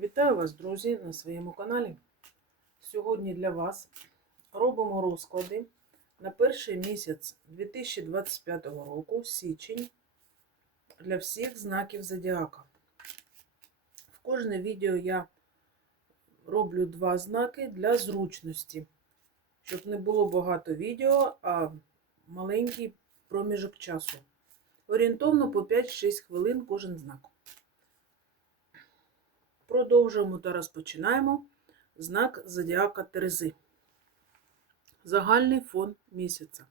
Вітаю вас, друзі, на своєму каналі. Сьогодні для вас робимо розклади на перший місяць 2025 року, січень, для всіх знаків зодіака. В кожне відео я роблю два знаки для зручності, щоб не було багато відео, а маленький проміжок часу. Орієнтовно по 5-6 хвилин кожен знак. Продовжуємо та розпочинаємо знак Зодіака Терези. Загальний фон місяця.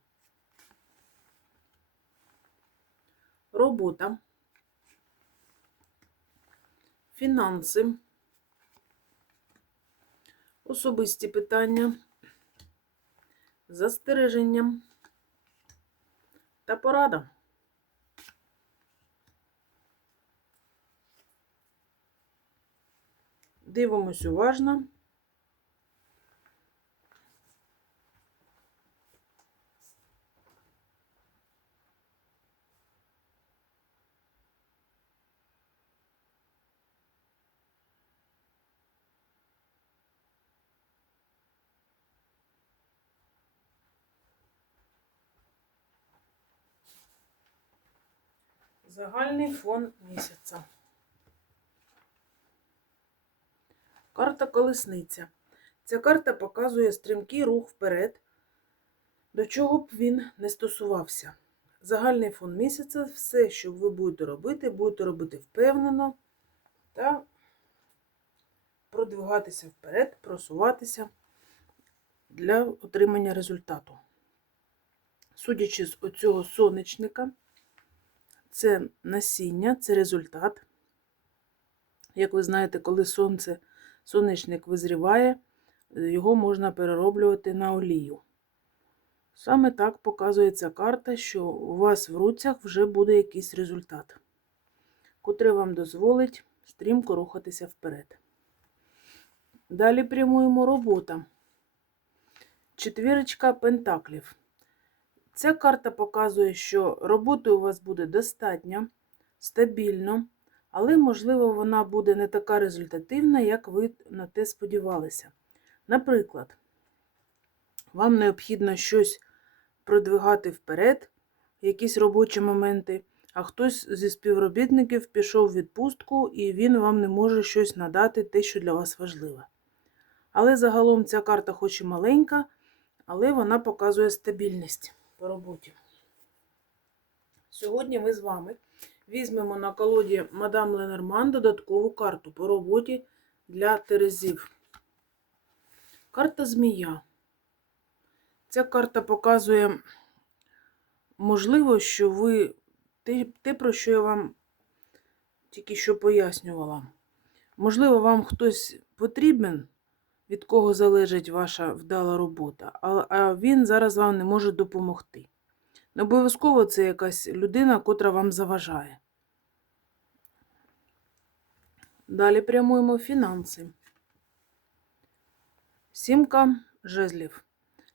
Робота. Фінанси. Особисті питання. Застереження. Та порада. Дивимось уважно. Загальний фон місяця. Карта колесниця. Ця карта показує стрімкий рух вперед, до чого б він не стосувався. Загальний фон місяця все, що ви будете робити, будете робити впевнено та продвигатися вперед, просуватися для отримання результату. Судячи з оцього сонечника, це насіння, це результат. Як ви знаєте, коли сонце сонячник визріває, його можна перероблювати на олію. Саме так показується карта, що у вас в руцях вже буде якийсь результат, котрий вам дозволить стрімко рухатися вперед. Далі прямуємо робота. Четвірочка пентаклів. Ця карта показує, що роботи у вас буде достатньо, стабільно, але, можливо, вона буде не така результативна, як ви на те сподівалися. Наприклад, вам необхідно щось продвигати вперед, якісь робочі моменти, а хтось зі співробітників пішов в відпустку і він вам не може щось надати, те, що для вас важливе. Але загалом ця карта, хоч і маленька, але вона показує стабільність по роботі. Сьогодні ми з вами візьмемо на колоді Мадам Ленорман додаткову карту по роботі для Терезів. Карта Змія. Ця карта показує, можливо, що ви те, про що я вам тільки що пояснювала. Можливо, вам хтось потрібен, від кого залежить ваша вдала робота, а він зараз вам не може допомогти. Не обов'язково це якась людина, котра вам заважає. Далі прямуємо фінанси. Сімка жезлів.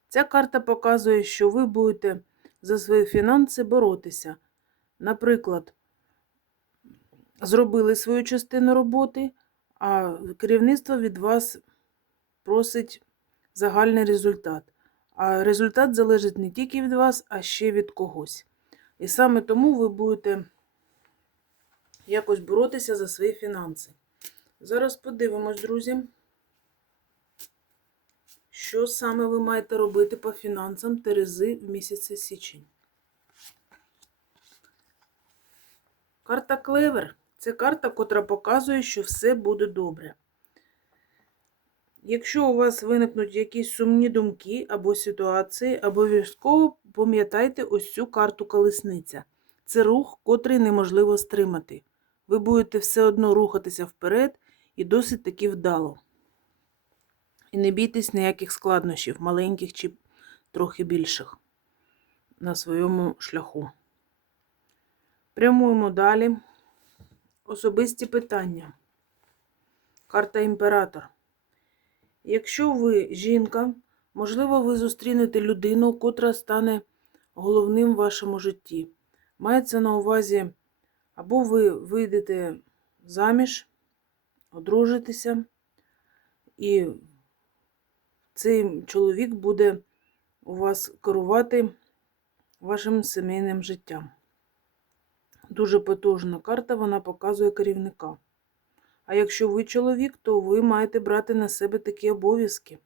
Ця карта показує, що ви будете за свої фінанси боротися. Наприклад, зробили свою частину роботи, а керівництво від вас просить загальний результат. А результат залежить не тільки від вас, а ще від когось. І саме тому ви будете якось боротися за свої фінанси. Зараз подивимось, друзі, що саме ви маєте робити по фінансам Терези в місяці січень. Карта Клевер це карта, котра показує, що все буде добре. Якщо у вас виникнуть якісь сумні думки або ситуації, обов'язково пам'ятайте ось цю карту колесниця. Це рух, котрий неможливо стримати. Ви будете все одно рухатися вперед і досить таки вдало. І не бійтесь ніяких складнощів, маленьких чи трохи більших на своєму шляху. Прямуємо далі. Особисті питання. Карта імператор. Якщо ви жінка, можливо, ви зустрінете людину, котра стане головним в вашому житті. Мається на увазі, або ви вийдете заміж одружитеся, і цей чоловік буде у вас керувати вашим сімейним життям. Дуже потужна карта, вона показує керівника. А якщо ви чоловік, то ви маєте брати на себе такі обов'язки.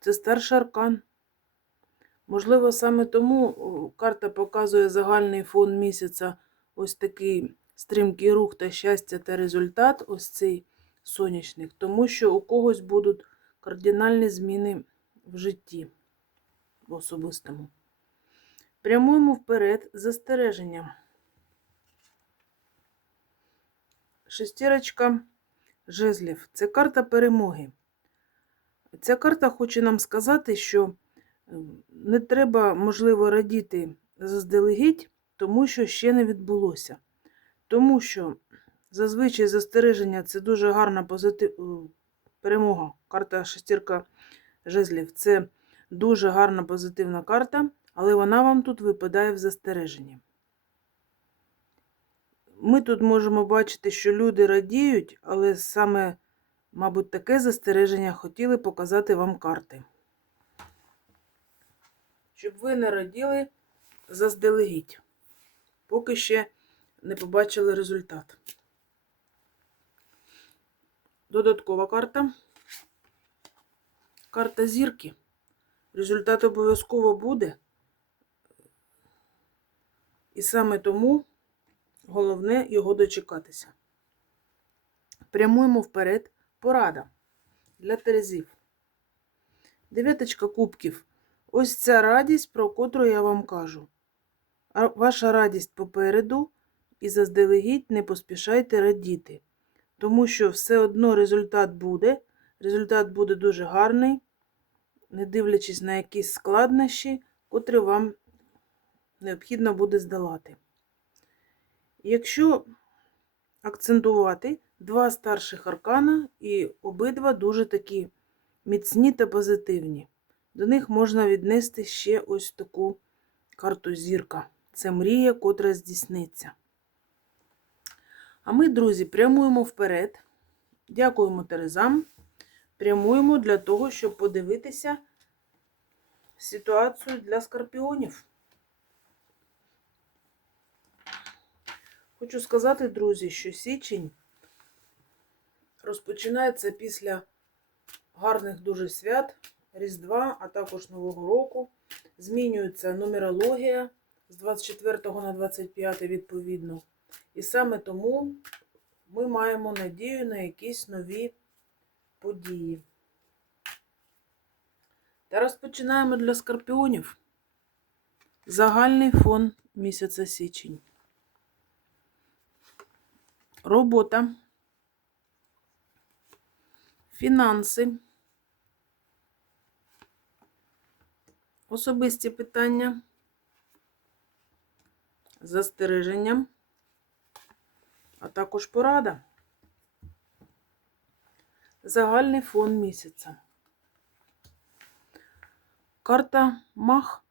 Це старший аркан. Можливо, саме тому карта показує загальний фон місяця ось такий стрімкий рух та щастя та результат, ось цей сонячник, тому що у когось будуть кардинальні зміни в житті в особистому. Прямуємо вперед застереження. Шестірочка жезлів це карта перемоги. Ця карта хоче нам сказати, що ем, не треба, можливо, радіти заздалегідь, тому що ще не відбулося. Тому що зазвичай застереження це дуже гарна позитив... перемога. Карта шестірка жезлів це дуже гарна позитивна карта, але вона вам тут випадає в застереженні. Ми тут можемо бачити, що люди радіють, але саме, мабуть, таке застереження хотіли показати вам карти. Щоб ви не раділи заздалегідь, поки ще не побачили результат. Додаткова карта. Карта зірки. Результат обов'язково буде. І саме тому головне його дочекатися. Прямуємо вперед. Порада для Терезів. Дев'яточка кубків. Ось ця радість, про котру я вам кажу. Ваша радість попереду, і заздалегідь не поспішайте радіти. Тому що все одно результат буде. Результат буде дуже гарний, не дивлячись на якісь складнощі, котрі вам необхідно буде здолати. Якщо акцентувати два старших аркана, і обидва дуже такі міцні та позитивні. До них можна віднести ще ось таку карту зірка. Це мрія, котра здійсниться. А ми, друзі, прямуємо вперед. Дякуємо Терезам. Прямуємо для того, щоб подивитися ситуацію для скорпіонів. Хочу сказати, друзі, що січень розпочинається після гарних дуже свят, Різдва, а також Нового року. Змінюється нумерологія з 24 на 25 відповідно. І саме тому ми маємо надію на якісь нові події. Та розпочинаємо для скорпіонів загальний фон місяця січень. Робота, фінанси, особисті питання, застереження, а також порада. Загальний фон місяця. Карта Мах.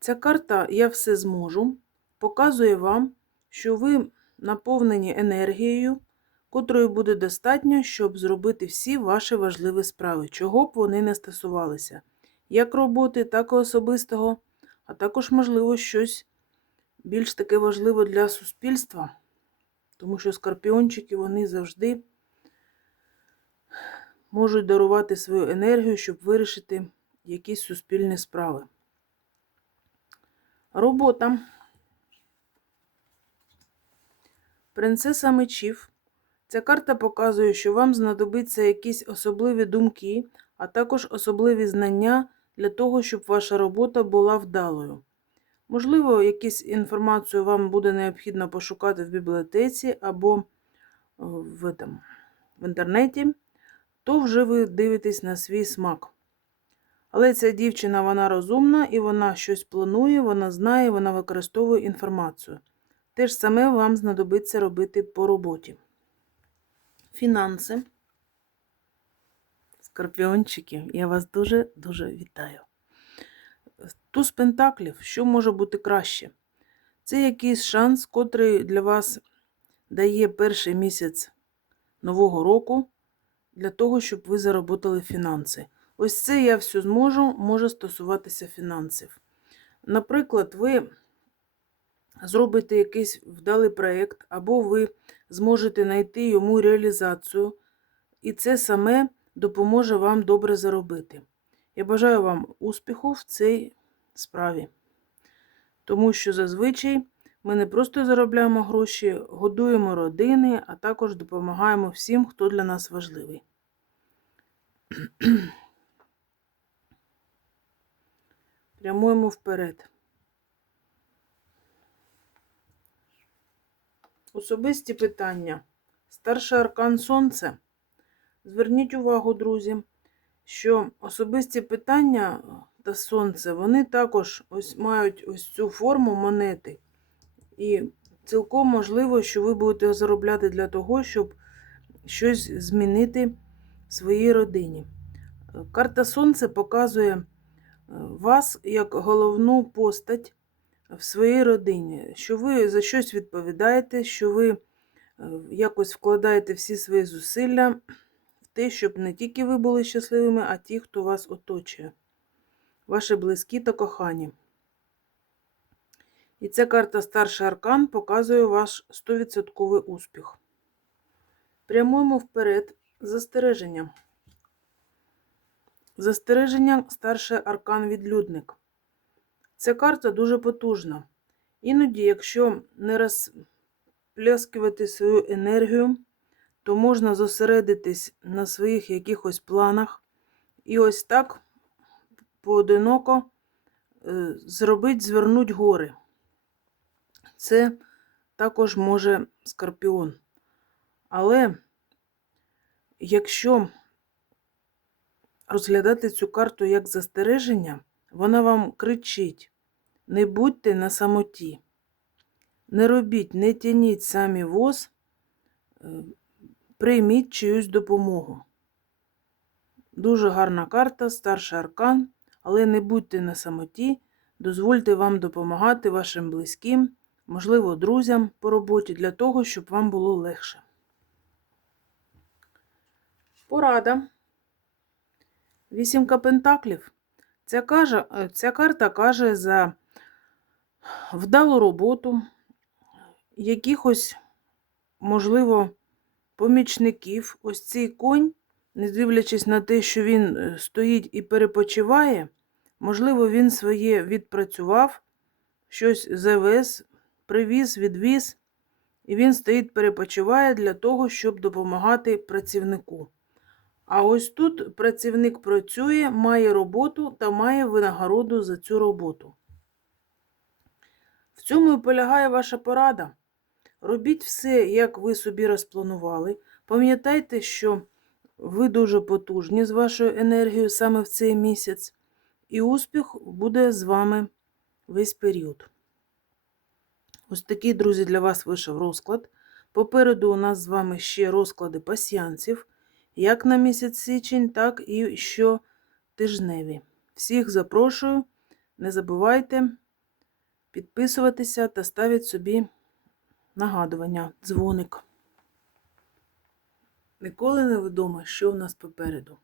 Ця карта Я все зможу показує вам, що ви наповнені енергією, котрої буде достатньо, щоб зробити всі ваші важливі справи, чого б вони не стосувалися, як роботи, так і особистого, а також, можливо, щось більш таке важливе для суспільства, тому що скорпіончики вони завжди можуть дарувати свою енергію, щоб вирішити якісь суспільні справи. Робота. Принцеса мечів. Ця карта показує, що вам знадобиться якісь особливі думки, а також особливі знання для того, щоб ваша робота була вдалою. Можливо, якусь інформацію вам буде необхідно пошукати в бібліотеці або в, там, в інтернеті, то вже ви дивитесь на свій смак. Але ця дівчина вона розумна і вона щось планує, вона знає, вона використовує інформацію. Те ж саме вам знадобиться робити по роботі. Фінанси. Скорпіончики, я вас дуже-дуже вітаю. Туз пентаклів, що може бути краще? Це якийсь шанс, котрий для вас дає перший місяць Нового року для того, щоб ви заработали фінанси. Ось це я все зможу, може стосуватися фінансів. Наприклад, ви зробите якийсь вдалий проєкт, або ви зможете знайти йому реалізацію, і це саме допоможе вам добре заробити. Я бажаю вам успіху в цій справі, тому що зазвичай ми не просто заробляємо гроші, годуємо родини, а також допомагаємо всім, хто для нас важливий. Прямуємо вперед. Особисті питання. Старший аркан Сонце. Зверніть увагу, друзі, що особисті питання та сонце, вони також ось мають ось цю форму монети. І цілком можливо, що ви будете заробляти для того, щоб щось змінити в своїй родині. Карта Сонце показує е, вас як головну постать в своїй родині, що ви за щось відповідаєте, що ви е, якось вкладаєте всі свої зусилля в те, щоб не тільки ви були щасливими, а ті, хто вас оточує, ваші близькі та кохані. І ця карта Старший Аркан показує ваш 100% успіх. Прямуємо вперед застереження. Застереження старший аркан відлюдник. Ця карта дуже потужна. Іноді, якщо не розпляскувати свою енергію, то можна зосередитись на своїх якихось планах і ось так поодиноко е, зробити, звернуть гори. Це також може скорпіон. Але якщо розглядати цю карту як застереження, вона вам кричить: не будьте на самоті, не робіть, не тяніть самі воз, е, прийміть чиюсь допомогу. Дуже гарна карта, старший аркан, але не будьте на самоті, дозвольте вам допомагати вашим близьким, можливо, друзям по роботі для того, щоб вам було легше. Порада. Вісімка пентаклів. Ця, каже, ця карта каже за вдалу роботу, якихось, можливо, помічників. Ось цей конь, не дивлячись на те, що він е, стоїть і перепочиває, можливо, він своє відпрацював, щось завез, привіз, відвіз, і він стоїть, перепочиває для того, щоб допомагати працівнику. А ось тут працівник працює, має роботу та має винагороду за цю роботу. Цьому і полягає ваша порада. Робіть все, як ви собі розпланували. Пам'ятайте, що ви дуже потужні з вашою енергією саме в цей місяць, і успіх буде з вами весь період. Ось такий, друзі, для вас вийшов розклад. Попереду у нас з вами ще розклади пасіянців як на місяць січень, так і щотижневі. Всіх запрошую, не забувайте підписуватися та ставить собі нагадування, дзвоник. Ніколи не відомо, що в нас попереду.